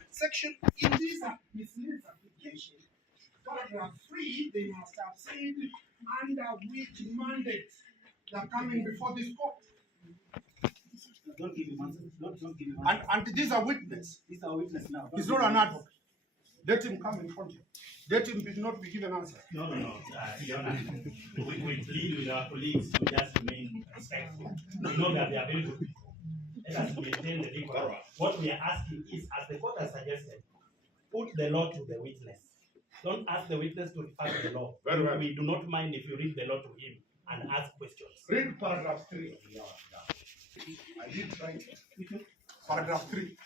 And section in this miscellaneous application, paragraph 3, they must have said under which mandate they are coming before this court. Don't give him answers. Don't give him answers. And these are witness. These are witness now. He's not an advocate. Let him come in front of you. Let him not be given answer. No. Your Honor, we plead with our colleagues to just remain respectful. We know that they are very good people. Let us maintain the decorum. What we are asking is, as the court has suggested, put the law to the witness. Don't ask the witness to refer to the law. Very well. We do not mind if you read the law to him and ask questions. Read paragraph 3. I did write paragraph 3.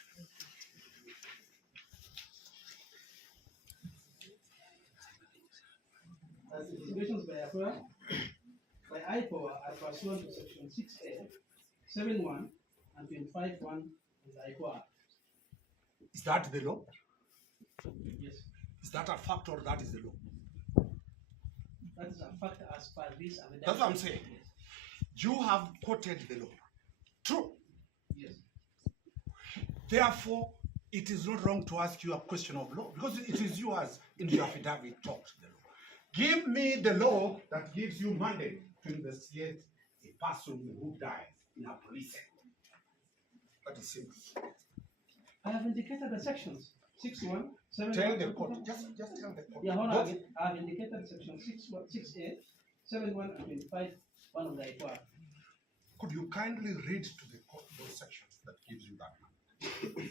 As investigations by Ipoa are pursuant to section 6A, 7.1 and 25.1 of the Ipoa Act. Is that the law? Yes, Is that a fact or that is the law? that is a fact as per this. That's what I'm saying. You have quoted the law. True. Yes. Therefore, it is not wrong to ask you a question of law because it is yours in the affidavit talk to the law. Give me the law that gives you mandate to investigate a person who dies in a police sector. That is simple. I have indicated the sections 6.1, 7.1. Tell the court. Just tell the court. Yeah, hold on. I have indicated section 6A, 7.1 and 25.1 of the Ipoa Act. Could you kindly read to the court those sections that gives you that mandate?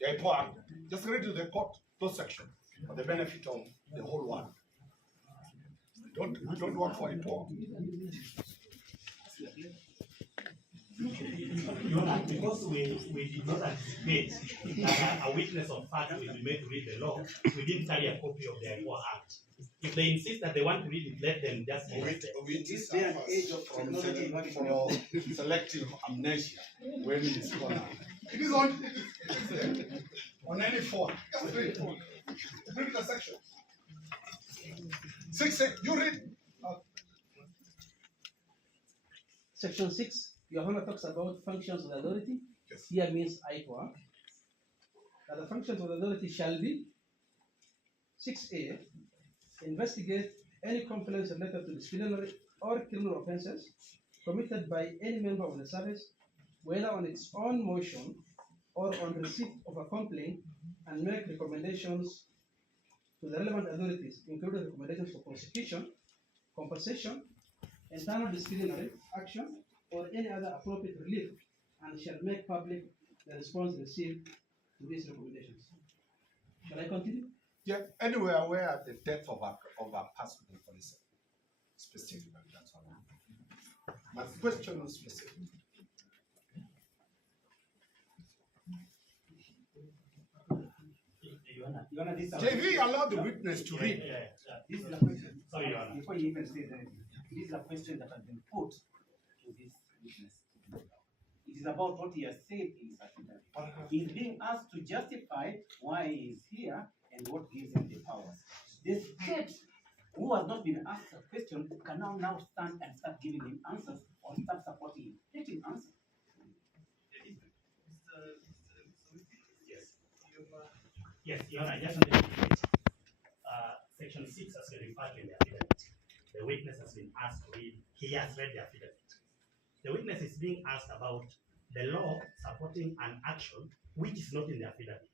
The Ipoa Act. Just read to the court those sections for the benefit of the whole world. We don't work for Ipoa. Your Honor, because we did not anticipate that a witness of fact will be made to read the law, we didn't carry a copy of the Ipoa Act. If they insist that they want to read it, let them just read it. This day and age of technology, for selective amnesia when it's gonna. It is on any phone. Just read. Read the section. 6, you read. Section 6, Your Honor talks about functions of the authority. Yes. Here means Ipoa. That the functions of the authority shall be 6A, investigate any complaints related to disciplinary or criminal offenses committed by any member of the service, whether on its own motion or on receipt of a complaint, and make recommendations to the relevant authorities, including recommendations for prosecution, compensation, internal disciplinary action, or any other appropriate relief, and shall make public the response received to these recommendations. Shall I continue? Yeah, anywhere where the death of a person in police specifically, that's all. My question is specific. Your Honor, this is JV allowed the witness to read. This is a question. Sorry, Your Honor. Before you even say anything, this is a question that has been put to this witness. It is about what he has said in his affidavit. He is being asked to justify why he is here and what gives him the powers. The state, who has not been asked a question, can now stand and start giving him answers or start supporting him. Let him answer. Yes, Your Honor, I just wanted to repeat. Section 6 has been referred to in the affidavit. The witness has been asked to read. He has read the affidavit. The witness is being asked about the law supporting an action which is not in the affidavit.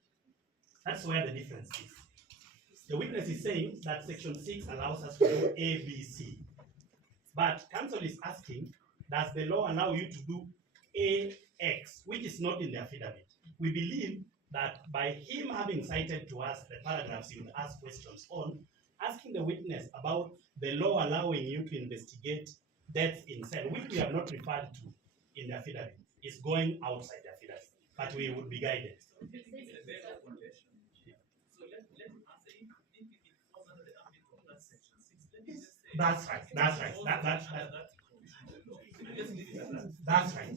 That's where the difference is. The witness is saying that section 6 allows us to do A, B, C. But counsel is asking, does the law allow you to do A, X, which is not in the affidavit? We believe that by him having cited to us the paragraphs he would ask questions on, asking the witness about the law allowing you to investigate deaths in cell, which we have not referred to in the affidavit, is going outside the affidavit, but we would be guided. That's right. That's right. That's right. That's right.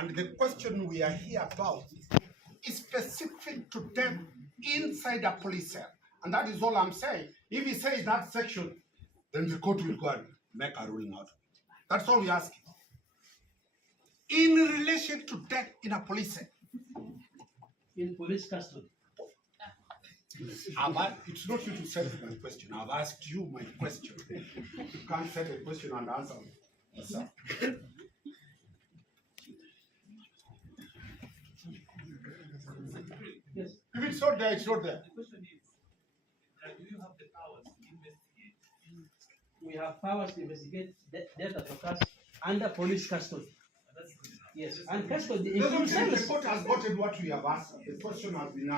And the question we are here about is specific to them inside a police cell. And that is all I'm saying. If he says that section, then the court will go and make a ruling out. That's all we're asking. in relation to death in a police cell. In police custody. It's not you to set my question. I've asked you my question. You can't set a question and answer yourself. Yes. If it's not there, it's not there. The question is, do you have the powers to investigate? We have powers to investigate death that occurs under police custody. That's good enough. Yes, and custody The includes cells. court has gotten what we have asked. The question has been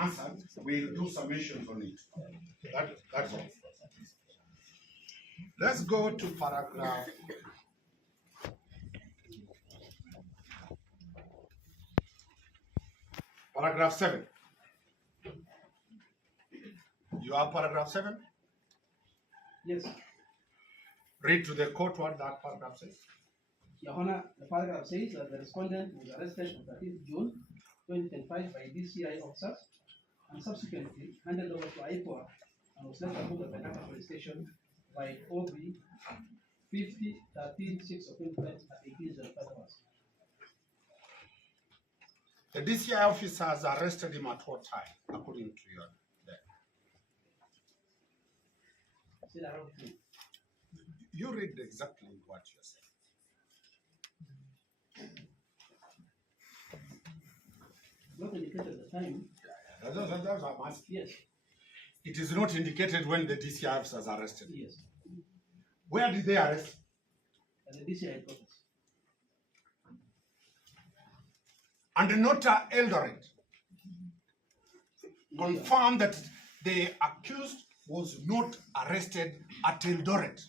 answered. We'll do submissions on it. That's all. Let's go to paragraph 7. You have paragraph 7? Yes, Read to the court what that paragraph says. Your Honor, the paragraph says that the respondent was arrested on 13th June 2025 by DCI officers and subsequently handed over to Ipoa and was later moved at the Naka police station by OB 50-13-6 of 2025 at 18:05 hours. The DCI officers arrested him at what time, according to your there? Say that around 3. You read exactly what you're saying. Not indicated the time. That's what I'm asking. Yes, It is not indicated when the DCI officers arrested him. yes, Where did they arrest? at the DCI headquarters. And not Eldoret confirmed that the accused was not arrested at Eldoret.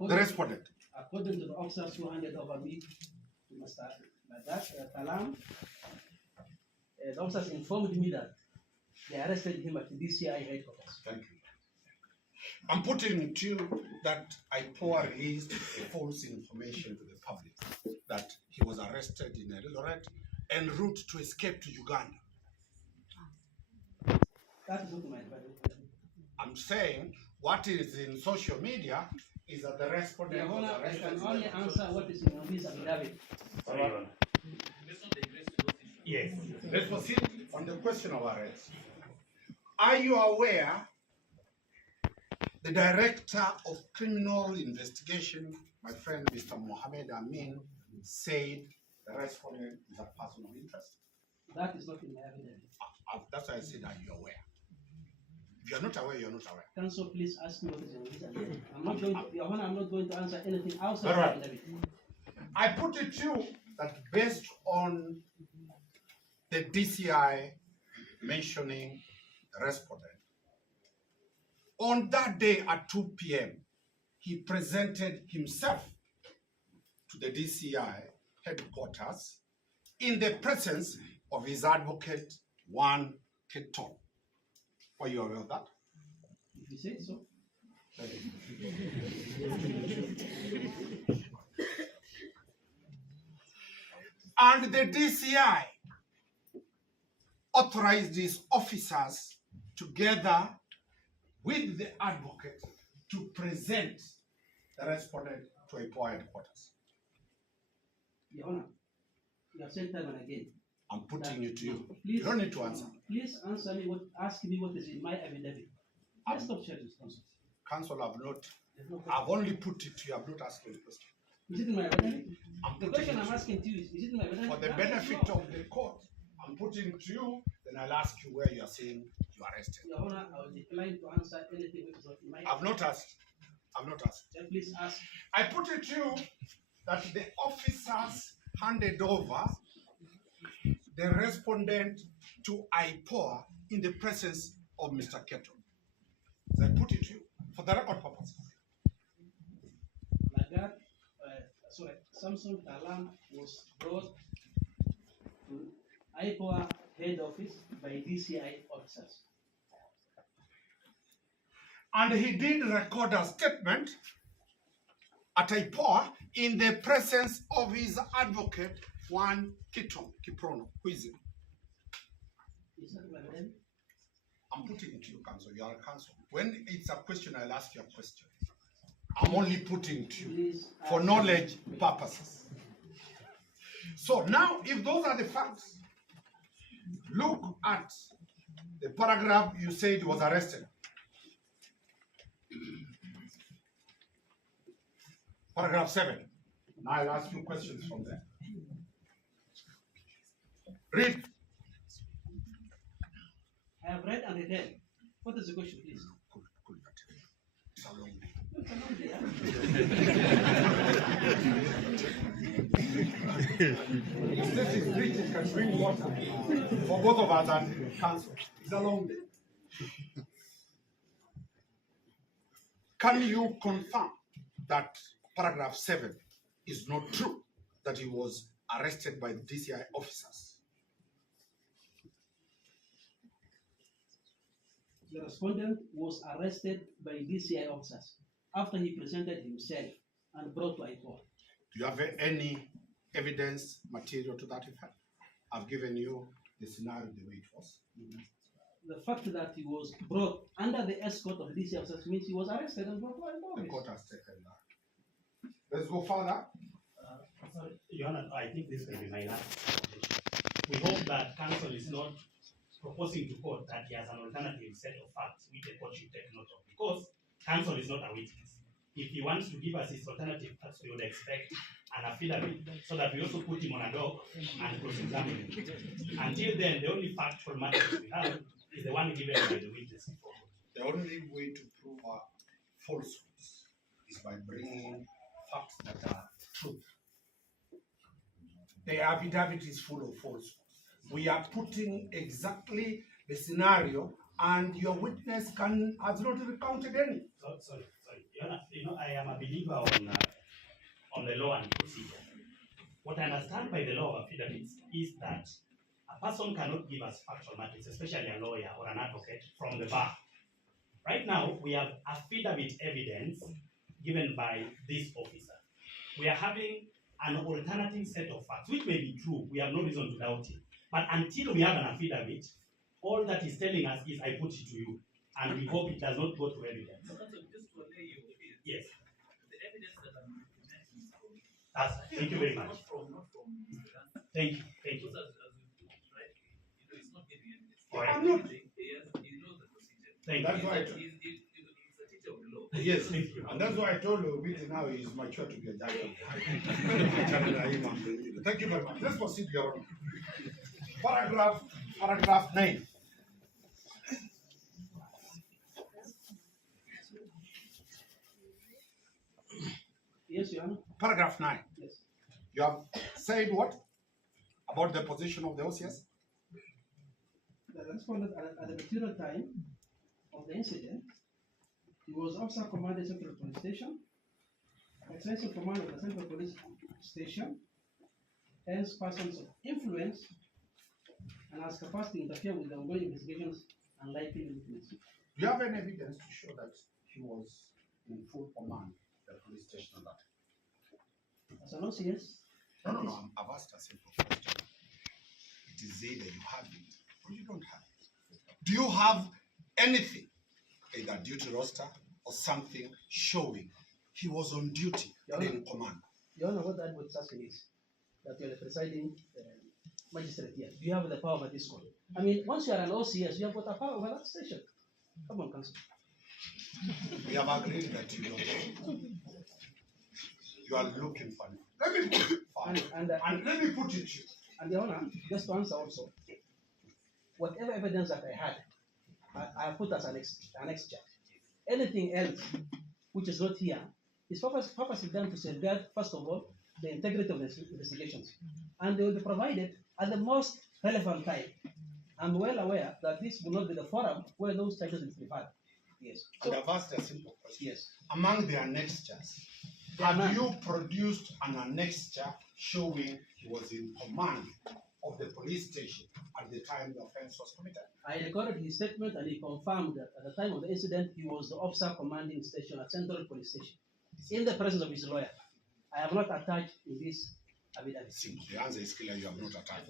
The respondent. According to the officers who handed over me to Mr. Talam, the officers informed me that they arrested him at the DCI headquarters. Thank you. I'm putting to you that Ipoa released a false information to the public that he was arrested in Eldoret en route to escape to Uganda. That is not my advice. I'm saying what is in social media is that the Your respondent was Honor, I arrested. can only answer what is in this affidavit. Sorry, Your Honor. Let's not digress to those issues. Yes. Let's proceed on the question of arrest. Are you aware the Director of Criminal Investigation, my friend Mr. Mohammed Amin, said the respondent is a person of interest? That is not in my affidavit. That's why I said, are you aware? If you're not aware, you're not aware. Counsel, please ask me what is in this affidavit. I'm not going to, Your Honor, I'm not going to answer anything outside All right. the affidavit. I put it to you that based on the DCI mentioning the respondent, on that day at 2 p.m., he presented himself to the DCI headquarters in the presence of his advocate, Juan Keton. Are you aware of that? If you say so. And the DCI authorized his officers together with the advocate to present the respondent to Ipoa headquarters. Your Honor, you have said time and again. I'm putting it to you. Please, You don't need to answer. Please answer me ask me what is in my affidavit. Let's stop sharing counsel. Counsel, I've not. There's no question. I've only put it to you. I've not asked you the question. Is it in my affidavit? I'm The putting question it I'm to you. asking to you is it in my affidavit? For the The answer is benefit no. of the court, I'm putting it to you. Then I'll ask you where you are saying you are arrested. Your Honor, I will decline to answer anything which is not in my I've not asked. I've not asked. Then please ask. I put it to you that the officers handed over the respondent to Ipoa in the presence of Mr. Keto. I put it to you for the record purposes. Lagat, Samson Talam was brought to Ipoa head office by DCI officers. And he did record a statement at Ipoa in the presence of his advocate, Juan Kiprono. Who is it? Is that my affidavit? I'm putting it to you, counsel. You are a counsel. When it's a question, I'll ask you a question. I'm only putting it to you Please for ask. knowledge purposes. So now, if those are the facts, look at the paragraph you said was arrested. Paragraph 7. Now I'll ask you questions from there. Read. I have read and read. What is the question, please? It's a long day. It's a long day, huh? This is rich, it can bring water for both of us and council. It's a long day. Can you confirm that paragraph 7 is not true, that he was arrested by the DCI officers? The respondent was arrested by DCI officers after he presented himself and brought to Ipoa. Do you have any evidence material to that effect? I've given you the scenario the way it was. The fact that he was brought under the escort of DCI officers means he was arrested and brought to The Ipoa. court has taken that. Let's go further. Sorry, Your Honor, I think this may be my last observation. We hope that counsel is not proposing to court that he has an alternative set of facts which the court should take note of, because counsel is not a witness. If he wants to give us his alternative facts, we would expect an affidavit so that we also put him on a dock and cross-examine him. Until then, the only factual matter we have is the one given by the witness. The only way to prove a falsehoods is by bringing facts that are true. The affidavit is full of falsehoods. We are putting exactly the scenario, and your witness has not recounted any. Sorry. Your Honor, I am a believer on the law and procedure. What I understand by the law of affidavits is that a person cannot give us factual matters, especially a lawyer or an advocate, from the bar. Right now, we have affidavit evidence given by this officer. We are having an alternative set of facts, which may be true. We have no reason to doubt it. But until we have an affidavit, all that is telling us is, I put it to you. And we hope it does not go to evidence. Just to allay your fear, Yes. the evidence that I'm presenting is from Thank you very much. not from Mr. Danstan. Thank you. Because as we put right, it's not giving evidence. All right. I'm not. He knows the procedure. Thank That's you. why. He's a teacher of the law. Yes, Thank you. and that's why I told you, now he is mature to be a judge. Thank you very much. Let's proceed, Your Honor. Paragraph 9. Yes, Your Honor. Paragraph 9. Yes. You have said what about the position of the OCS? The respondent at the material time of the incident, he was officer commanding Central Police Station, extensive command of the Central Police Station, hence persons of influence, and has capacity to interfere with the ongoing investigations and likely influence. Do you have any evidence to show that he was in full command of the police station on that? As an OCS, No, I've asked a simple question. It is either you have it or you don't have it. Do you have anything, either duty roster or something showing he was on duty and in command? Your Honor, what that would asking is that you are the presiding magistrate here. Do you have the power over this court? I mean, once you are an OCS, you have got a power over that station. Come on, counsel. We have agreed that you don't. You are looking for it. Let me put it fine. And let me put it to you. And Your Honor, just to answer also, whatever evidence that I had, I put as an extra. Anything else which is not here is purposely done to safeguard, first of all, the integrity of the investigations. And they will be provided at the most relevant time. I'm well aware that this will not be the forum where those charges will be filed. Yes. And I've asked a simple question. Yes. Among the annexures, have you produced an annexure showing he was in command of the police station at the time the offense was committed? I recorded his statement and he confirmed that at the time of the incident, he was the officer commanding station at Central Police Station in the presence of his lawyer. I have not attached in this affidavit. The answer is clear, you have not attacked.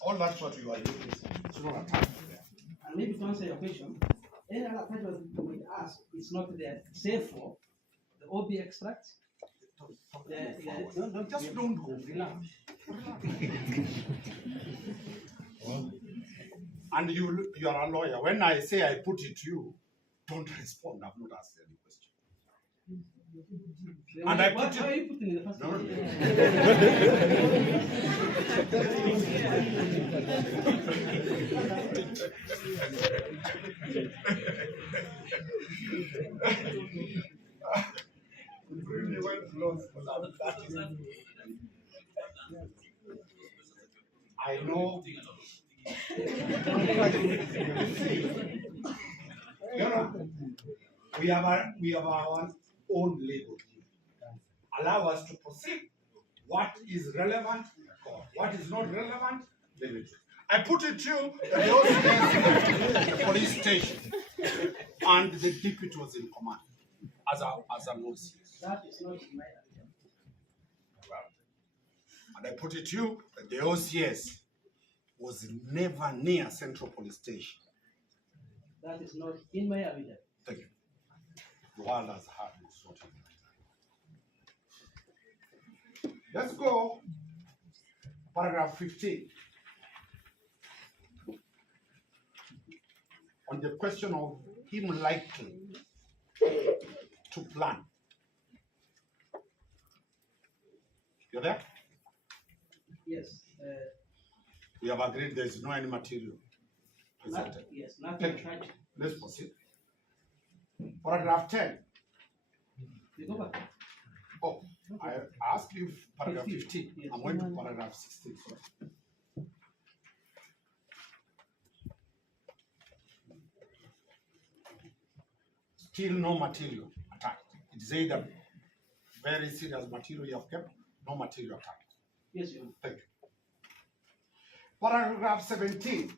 All that's what you are looking for. It's not attacked there. And maybe to answer your question, any other attachment with us is not there, save for the OB extract, Just don't go. Relax. And you are a lawyer. When I say I put it to you, don't respond. I've not asked any question. And I put Why are you putting in the first No, place? I know. We have our own legal team. Allow us to proceed. What is relevant, what is not relevant, leave it. I put it to you that the OCS, the police station, and the deputy was in command as an OCS. That is not in my agenda. And I put it to you that the OCS was never near Central Police Station. That is not in my agenda. Thank you. The world has heard it sorted. Let's go. Paragraph 15. On the question of him likely to plan. You're there? Yes. We have agreed there is no any material presented. Yes, nothing Thank you. attached. Let's proceed. Paragraph 10. We go back. Oh, I asked you paragraph 15. Yes. I'm going to paragraph 16. Sorry. Still no material attacked. It is either very serious material you have kept, no material attacked. Yes, Your Honor. Thank you. Paragraph 17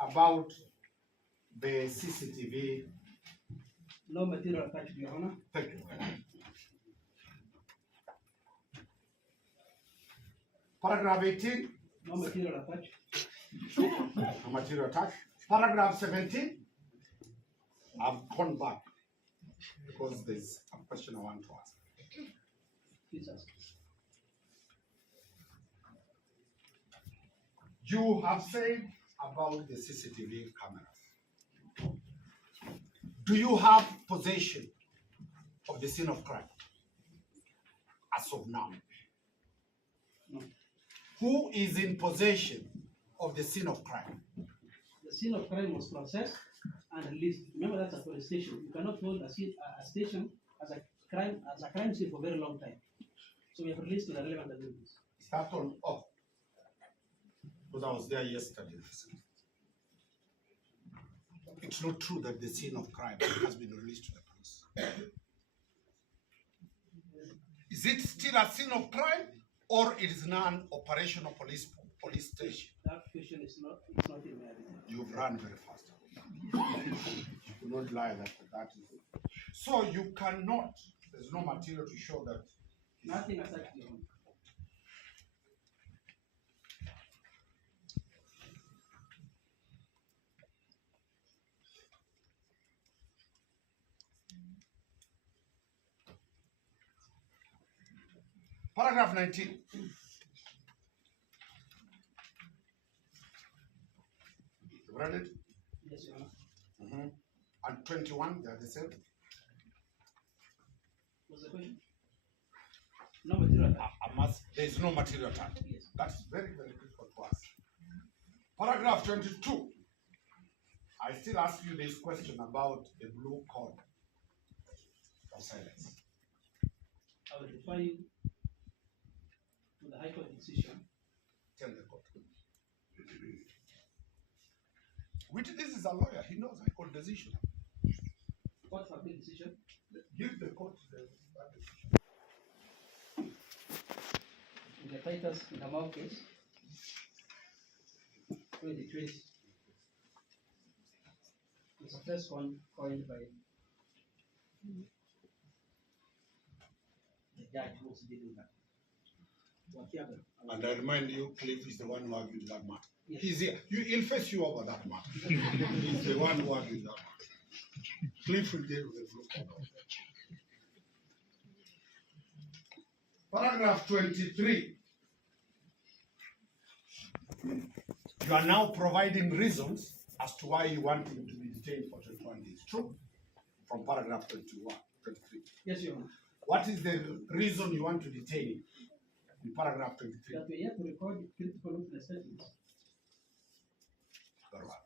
about the CCTV. No material attached, Your Honor. Thank you. Paragraph 18, No material attached. no material attached. Paragraph 17, I've gone back because there's a question I want to ask. Please ask. You have said about the CCTV cameras. Do you have possession of the scene of crime as of now? No. Who is in possession of the scene of crime? The scene of crime was processed and released. Remember, that's a police station. You cannot hold a station as a crime scene for a very long time. So we have released to the relevant authorities. Is that on off? Because I was there yesterday. It's not true that the scene of crime has been released to the police. Is it still a scene of crime, or it is non-operational police station? That question is not, it's not in my agenda. You've run very fast. You could not lie that is it. So you cannot, there's no material to show that. Nothing as such, Your Honor. Paragraph 19. You read it? Yes, Your Honor. And 21, they are the same. What's the question? No material attached. There is no material attached. Yes. That's very, very critical to us. Paragraph 22. I still ask you this question about the blue code of silence. I will refer you to the High Court decision. Tell the court. This is a lawyer. He knows High Court decision. Court for appeal decision. Give the court that decision. In the Titus Ngamau case, 2020. It's the first one coined by the judge who was dealing that. And I remind you, Cliff is the one who argued that matter. Yes. He's here. He'll face you over that matter. He's the one who argued that matter. Cliff will deal with the blue code. Paragraph 23. You are now providing reasons as to why you want him to be detained for 21 days. True? From paragraph 21, 23. Yes, Your Honor. What is the reason you want to detain him in paragraph 23? That we have to record critical witness statements. Very well.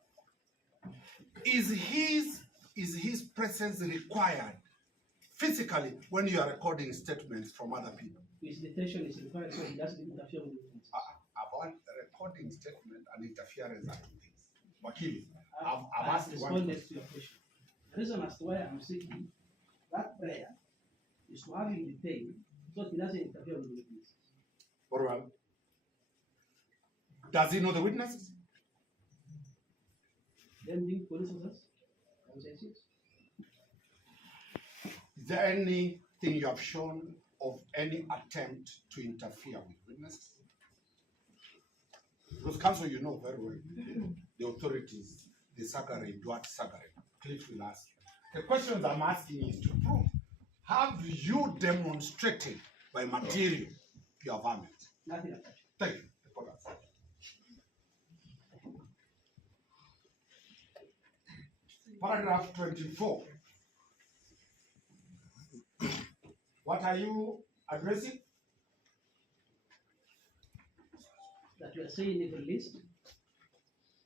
Is his presence required physically when you are recording statements from other people? His detention is required so he doesn't interfere with the witness. About the recording statement and interference are two things. Wakili, I've I asked you one responded to your question. The reason as to why I'm seeking that prayer is to have him detained so he doesn't interfere with the witness. Very well. Does he know the witnesses? Them being police officers, I would say yes. Is there anything you have shown of any attempt to interfere with witnesses? Because counsel, you know very well, the authorities, the Sagare, Duat Sagare, Cliff will ask you. The questions I'm asking is to prove, have you demonstrated by material your vermin? Nothing attached. Thank you. Reporters. Paragraph 24. What are you addressing? That we are saying if released,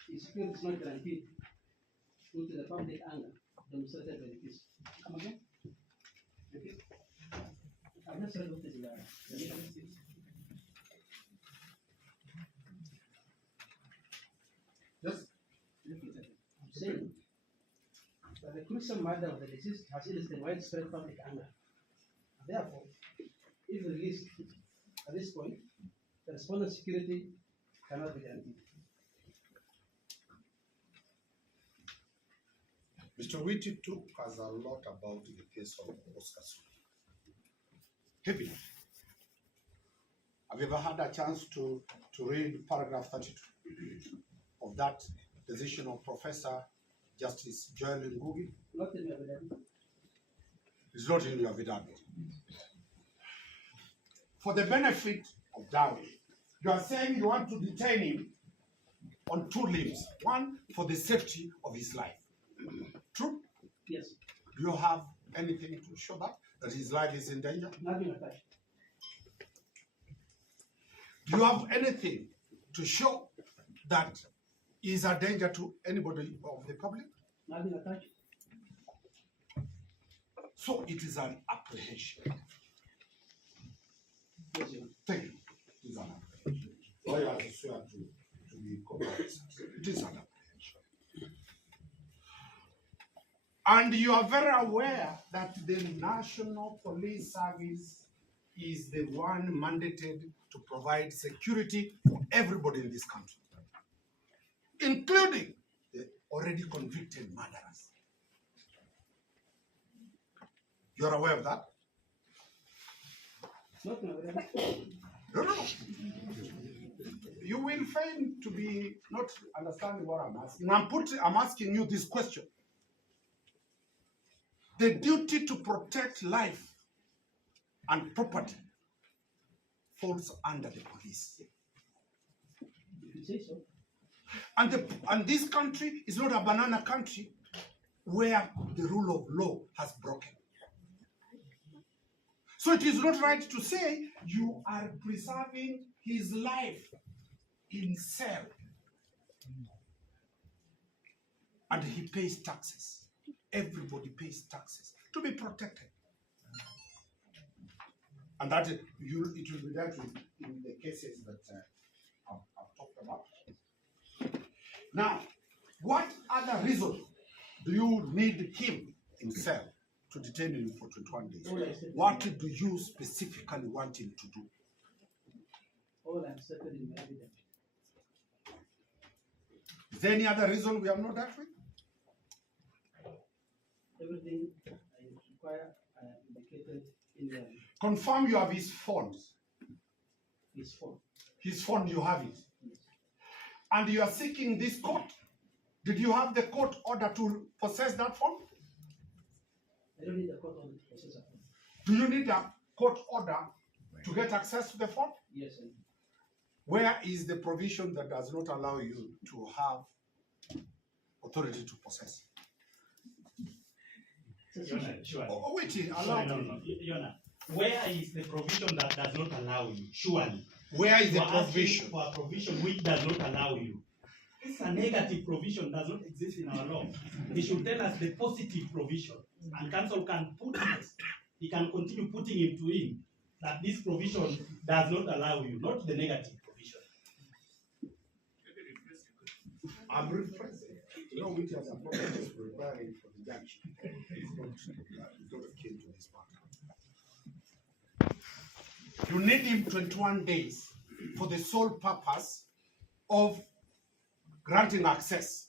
his security is not guaranteed due to the public anger demonstrated by the police. Come again? Okay. I've just read what is the Yes. I'm saying that the crucial matter of the deceased has elicited widespread public anger. Therefore, if released at this point, the respondent's security cannot be guaranteed. Mr. Witty took us a lot about the case of Oscar Sudi. Heavily. Have you ever had a chance to read paragraph 32 of that decision of Professor Justice Joel Ngugi? Not in evidence. It's not in your affidavit. For the benefit of doubt, you are saying you want to detain him on two limbs. One, for the safety of his life. True? Yes. Do you have anything to show that his life is in danger? Nothing attached. Do you have anything to show that he is a danger to anybody of the public? Nothing attached. So it is an apprehension. Yes, Your Honor. Thank you. It is an apprehension. Lawyers swear to be correct. It is an apprehension. And you are very aware that the National Police Service is the one mandated to provide security for everybody in this country, including the already convicted murderers. You're aware of that? Not in evidence. No. You will fail to be not understanding what I'm asking. I'm asking you this question. The duty to protect life and property falls under the police. If you say so. And this country is not a banana country where the rule of law has broken. So it is not right to say you are preserving his life in cell. And he pays taxes. Everybody pays taxes to be protected. And that it will be dealt with in the cases that I've talked about. Now, what other reason do you need him in cell to detain him for 21 days? What do you specifically want him to do? All I'm stated in my evidence. Is there any other reason we have not dealt with? Everything I require indicated in the Confirm you have his phones. his phone. His phone, you have it. And you are seeking this court. Did you have the court order to possess that phone? I don't need the court order to process a phone. Do you need a court order to get access to the phone? Yes, sir. Where is the provision that does not allow you to have authority to possess? Yona, sure. Oh, wait, allow Sorry, no. Yona, where is the provision that does not allow you? Surely. Where is the You are asking provision? for a provision which does not allow you. This is a negative provision, does not exist in our law. They should tell us the positive provision, and council can put it. He can continue putting it to him that this provision does not allow you, not the negative provision. I'm rephrasing. You know, which has a problem is preparing for the judge. It's not a key to this matter. You need him 21 days for the sole purpose of granting access.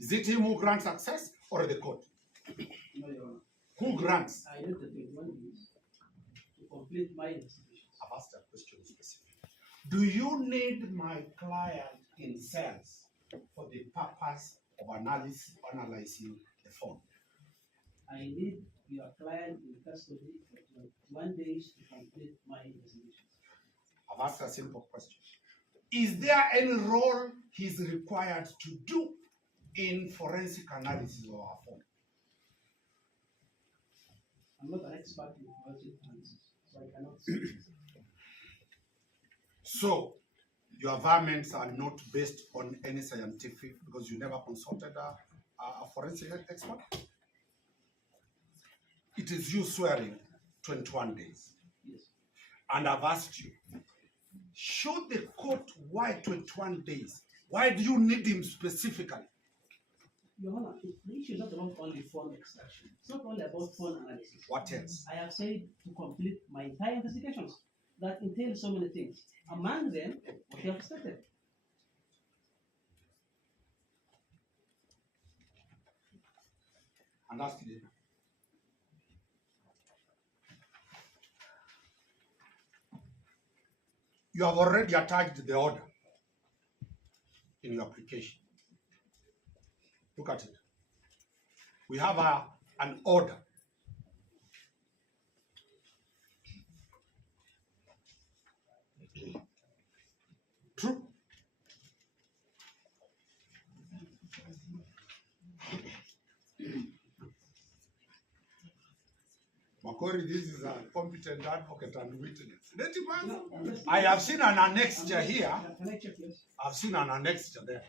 Is it him who grants access or the court? No, Your Honor. Who grants? I need the 21 days to complete my investigations. I've asked a question specific. Do you need my client in cells for the purpose of analyzing the phone? I need your client in custody for 21 days to complete my investigations. I've asked a simple question. Is there any role he's required to do in forensic analysis of our phone? I'm not an expert in forensic analysis, so I cannot speak. So, your varmints are not based on any scientific, because you never consulted a forensic expert? It is you swearing 21 days. Yes. And I've asked you, should the court, why 21 days? Why do you need him specifically? Your Honor, the issue is not about only phone extraction. It's not only about phone analysis. What else? I have said to complete my entire investigations that entail so many things. Among them, what you have stated. And ask you. You have already attached the order in your application. Look at it. We have an order. True. Makori, this is a competent advocate and witness. Let him answer. I have seen an annexure here. Can I check, yes? I've seen an annexure there.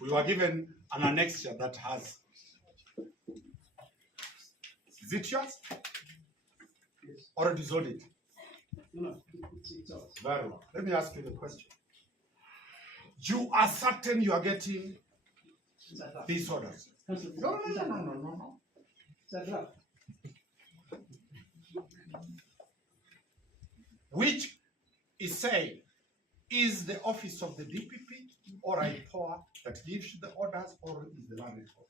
We were given an annexure that has. Is it yours? Yes. Or it is audit? No, it's ours. Very well. Let me ask you the question. You are certain you are getting It's a draft. these orders? Counsel, No. It's a draft. Which is saying, is the office of the DPP or Ipoa that gives you the orders, or is the land report?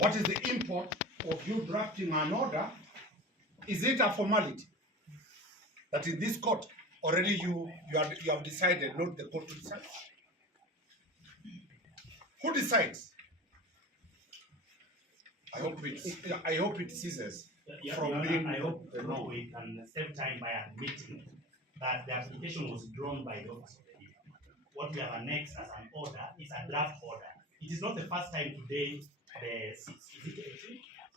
What is the import of you drafting an order? Is it a formality that in this court already you have decided, not the court to decide? Who decides? I hope it ceases from being I hope the law. we can save time by admitting that the application was drawn by the office of the DPP. What we have annexed as an order is a draft order. It is not the first time today,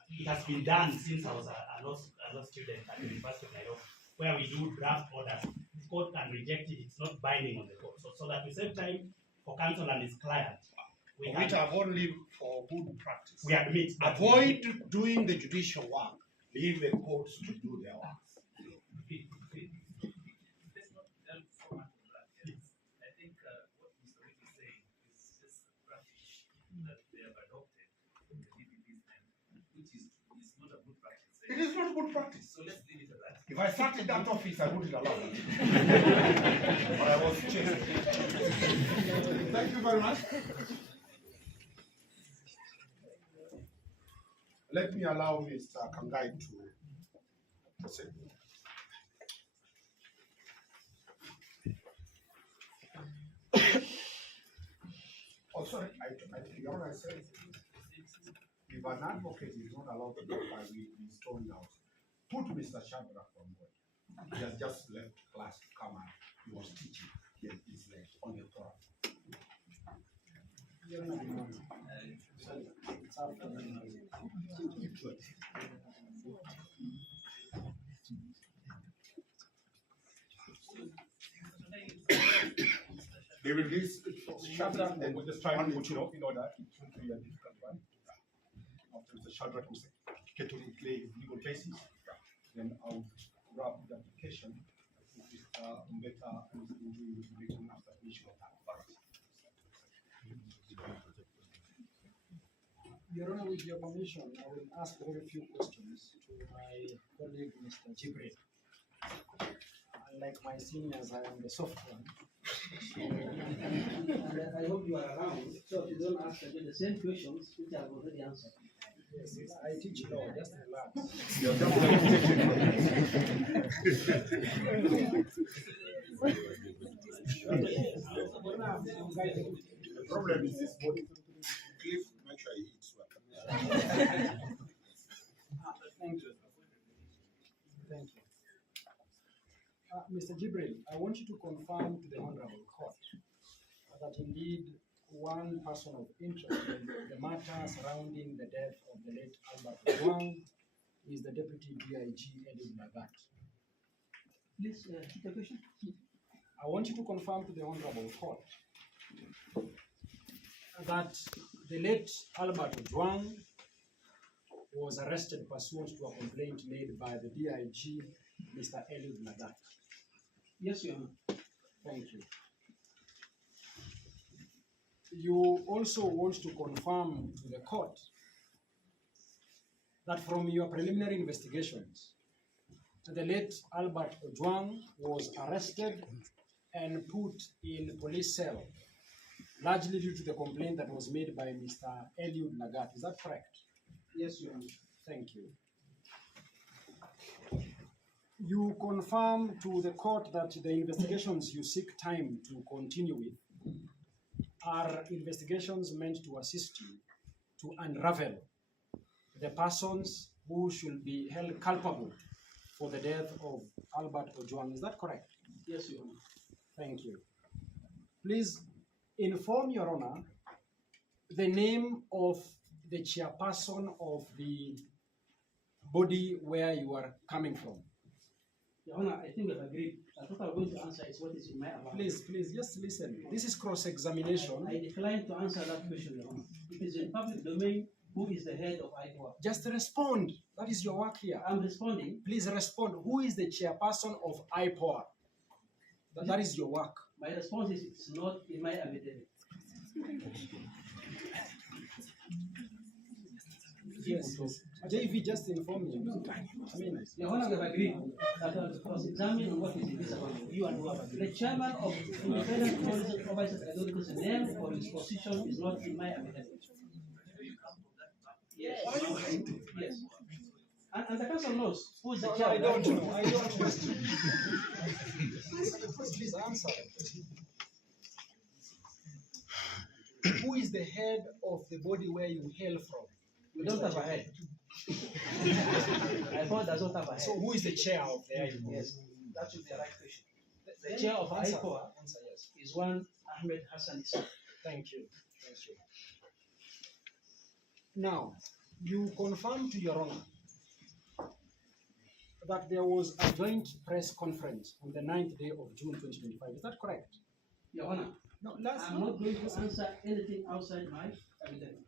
it has been done since I was a law student at the University of Nairobi, where we do draft orders. The court can reject it, it's not binding on the court. So that we save time for counsel and his client. Which have only for good practice. We admit that Avoid doing the judicial work. Leave the courts to do their work. Let's not delve so much on that. Yes. I think what Mr. Wick is saying is just a practice that they have adopted in the DPP's end, which is not a good practice. It is not good practice. So let's leave it at that. If I started that office, I wouldn't allow it. But I was chased. Thank you very much. Let me allow Mr. Kangai to proceed. Oh, sorry, Your Honor, I said, if an advocate is not allowed to go by his own house, put Mr. Shadrach on board. He has just left class to come out. He was teaching. He is late on the floor. They will release Shadrach, then we'll just try and put it off in order. It won't be a difficult one. After Mr. Shadrach will get to play legal cases, then I'll wrap the application with better and written after initial time. Your Honor, with your permission, I will ask very few questions to my colleague, Mr. Jibril. Unlike my seniors, I am the soft one. So, And I hope you are around, so if you don't ask again the same questions, which I have already answered. yes, I teach law, just relax. The problem is this body. Cliff, make sure he eats well. Thank you. Thank you. Mr. Jibril, I want you to confirm to the Honorable Court that indeed one person of interest in the matter surrounding the death of the late Albert Ojwang is the Deputy DIG Edwin Lagat. Please, repeat the question. I want you to confirm to the Honorable Court that the late Albert Ojwang was arrested pursuant to a complaint made by the DIG, Mr. Eliud Lagat. Yes, Your Honor. Thank you. You also want to confirm to the court that from your preliminary investigations, the late Albert Ojwang was arrested and put in police cell, largely due to the complaint that was made by Mr. Eliud Lagat. Is that correct? Yes, Your Honor. Thank you. You confirm to the court that the investigations you seek time to continue with are investigations meant to assist you to unravel the persons who should be held culpable for the death of Albert Ojwang. Is that correct? Yes, Your Honor. Thank you. Please inform Your Honor the name of the chairperson of the body where you are coming from. Your Honor, I think we've agreed that what I'm going to answer is what is in my account. Please, just listen. This is cross-examination. I decline to answer that question, Your Honor. It is in public domain. Who is the head of Ipoa? Just respond. That is your work here. I'm responding. Please respond. Who is the chairperson of Ipoa? That is your work. My response is it's not in my affidavit. Yes. JV just informed you. I mean, Your Honor, we have agreed that I will cross-examine on what is in this account. You and who have agreed. The chairman of independent tourism oversight authority's name or his position is not in my affidavit. Yes. Yes. And the council knows who is the chairman. I don't know. I don't know. Please answer. Who is the head of the body where you hail from? We don't have a head. Ipoa does not have a head. So who is the chair of the IPOA? Yes, that should be the right question. The chair of Ipoa Answer yes. is one Ahmed Hassan Issa. Thank you. Thank you. Now, you confirm to Your Honor that there was a joint press conference on the 9th day of June 2025. Is that correct? Your Honor, No, I'm not going to answer anything outside my affidavit.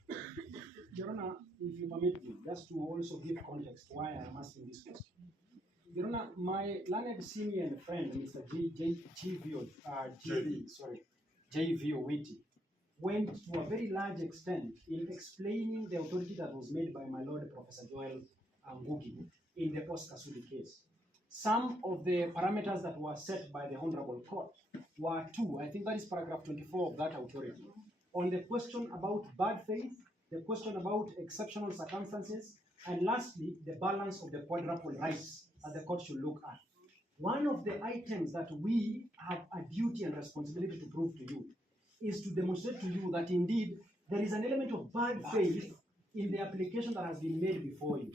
Your Honor, if you permit me, just to also give context why I am asking this question. Your Honor, my learned senior and friend, Mr. JV Owiti, went to a very large extent in explaining the authority that was made by my Lord Professor Joel Ngugi in the Post-Kasuli case. Some of the parameters that were set by the Honorable Court were two. I think that is paragraph 24 of that authority. On the question about bad faith, the question about exceptional circumstances, and lastly, the balance of the quadruple rights that the court should look at. One of the items that we have a duty and responsibility to prove to you is to demonstrate to you that indeed there is an element of bad faith in the application that has been made before you.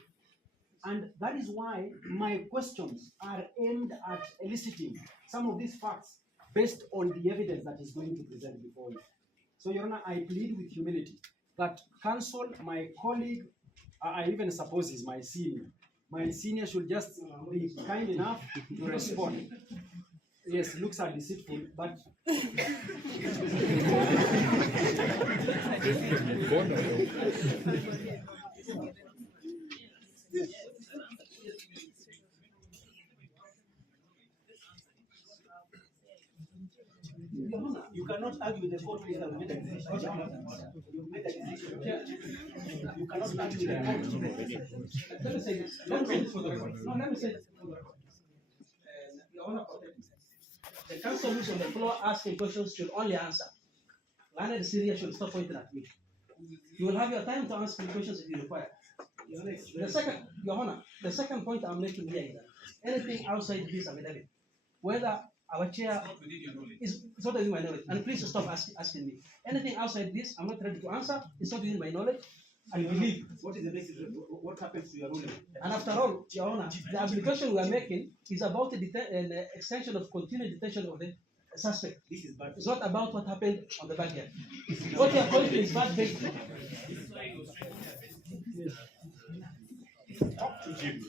And that is why my questions are aimed at eliciting some of these facts based on the evidence that is going to present before you. So, Your Honor, I plead with humility that counsel, my colleague, I even suppose is my senior should just be kind enough to respond. Yes, looks are deceitful, but You cannot argue with the court with the decision. You made a decision. You cannot argue with the court. Let me say this. Let me say this for the record. No, let me say this for the record. Your Honor, the counsel who's on the floor asking questions should only answer. Lana the Syria should stop pointing at me. You will have your time to answer the questions if you require. The second, Your Honor, the second point I'm making here is that anything outside this affidavit, whether our chair is not within my knowledge, and please stop asking me. Anything outside this, I'm not ready to answer. It's not within my knowledge. I believe. What is the basis? What happens to your ruling? And after all, Your Honor, the application we are making is about the extension of continued detention of the suspect. This is bad. It's not about what happened on the backyard. What you are pointing is bad faith. Talk to Jim.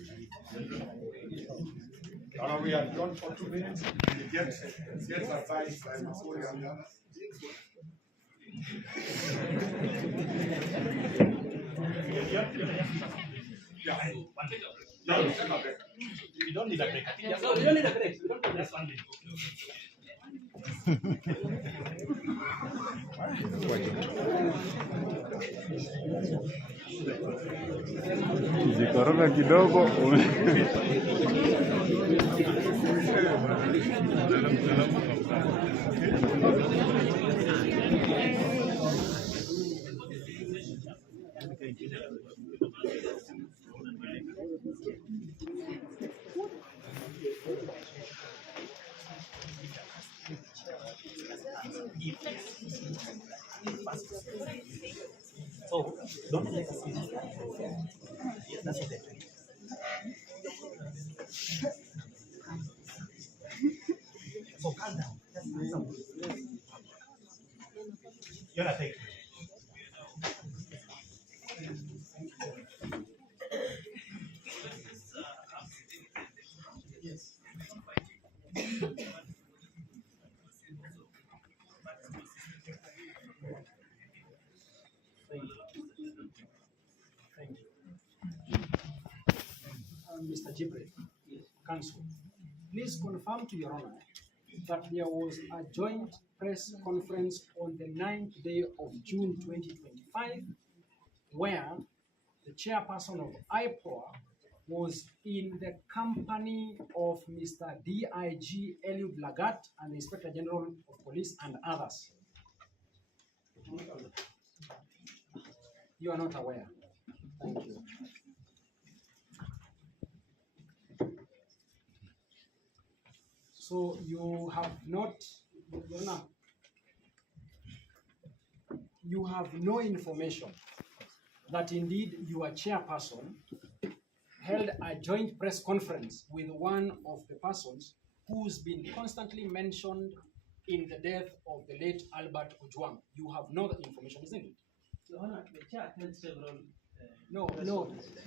We are done for 2 minutes. Get advice by Masori and the others. Yeah. No, We don't need a break. I think No, we don't need a break. We don't need a break. that's 1 minute. Jikoroga kidogo. So, don't let us see this. Yes, that's what they're doing. So, calm down. Just answer. You're not taking. Mr. Jibril, Counsel, please confirm to Your Honor that there was a joint press conference on the 9th day of June 2025 where the chairperson of Ipoa was in the company of Mr. DIG Eliud Lagat and the Inspector General of Police and others. You are not aware. Thank you. So you have not, you have no information that indeed your chairperson held a joint press conference with one of the persons who's been constantly mentioned in the death of the late Albert Ojwang. You have no information, isn't it? Your Honor, the chair held several. No,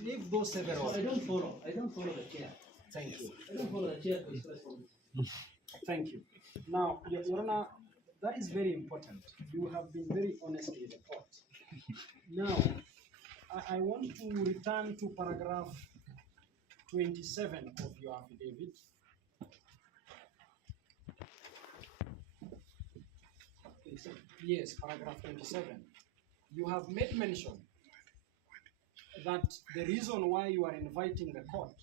leave those several. I don't follow the chair. Thank you. I don't follow the chair to express for me. Thank you. Now, Your Honor, that is very important. You have been very honest with the court. Now, I want to return to paragraph 27 of your affidavit. Yes, paragraph 27. You have made mention that the reason why you are inviting the court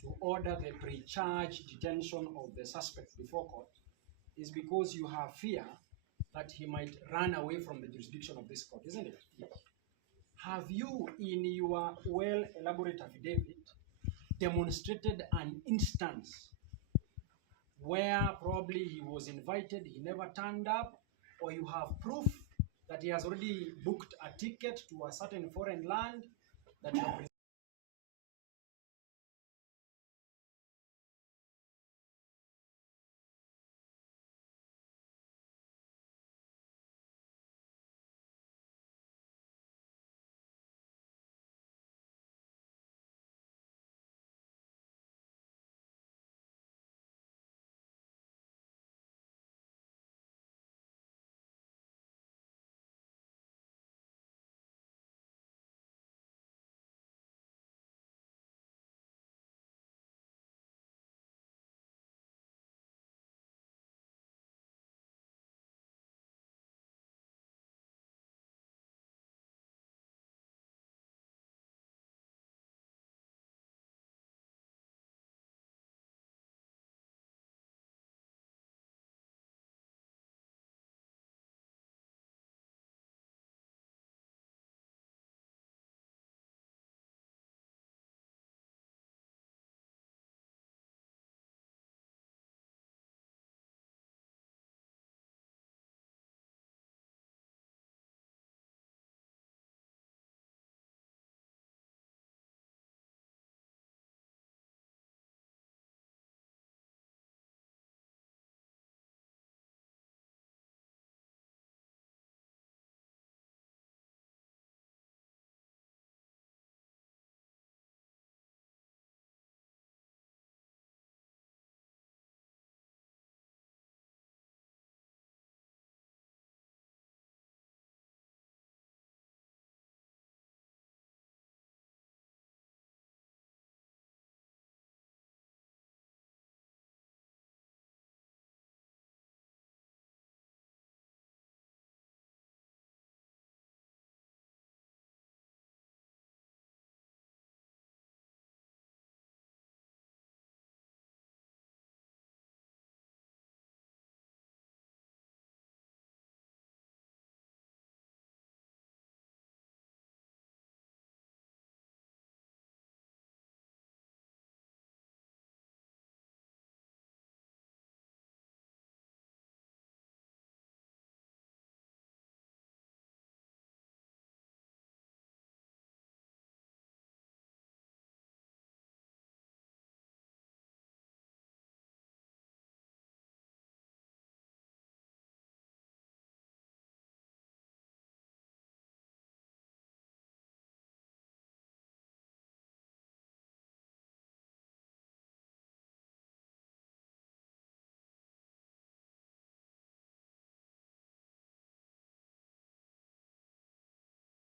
to order the pre-charge detention of the suspect before court is because you have fear that he might run away from the jurisdiction of this court, isn't it? Yes. Have you, in your well-elaborate affidavit, demonstrated an instance where probably he was invited, he never turned up, or you have proof that he has already booked a ticket to a certain foreign land that you have